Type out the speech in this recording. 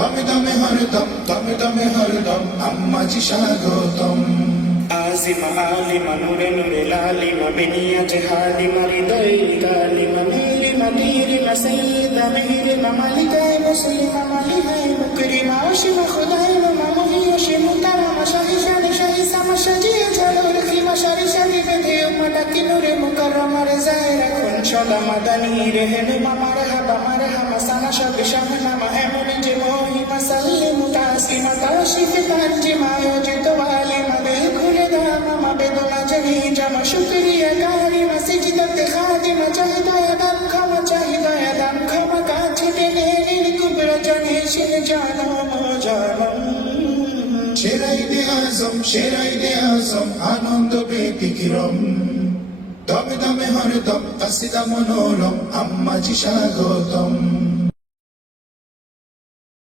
দমে দমে হরদম দমে দমে হরদম আম্মাজি স্বাগতম। আজিমা আলিমা নুরে নুরে লালিমা বেনিয়াজ হালিমা হৃদয় কালিমা নীলিমা নীলিমা সৈয়দা মেহরিমা মালিকায় মুসলিমা মালিহায় মুকরিমা অসীমা খুদায় মামুহি অসীমু তারামা শাহি শানি শাহি সামা সাজিয়ে ঝালো রখিমা সারি সারি বেঁধে উম্মাটাকি নুরে মুকাররমা রেজায় রাখুন, সদা মাদানি রেহেনে মামার হাবা মার হামা সানা সবে শাহনামা যোজিত আলিমা দিল খুলে দাও মামা বেদনা জানি জামা শুকরিয়া কারিমা সিজদাতে খাদিমা চাহিদা দাম খামা চাহিদা দাম খামা কাছে টেনে নীল কুবরা জানি শিন জানো জানো সেরাই দে আজম সেরাই দে আজম আনন্দ ব্যতিক্রম দমে দমে হরদম তাসিদা মনোরম, আম্মাজি স্বাগতম।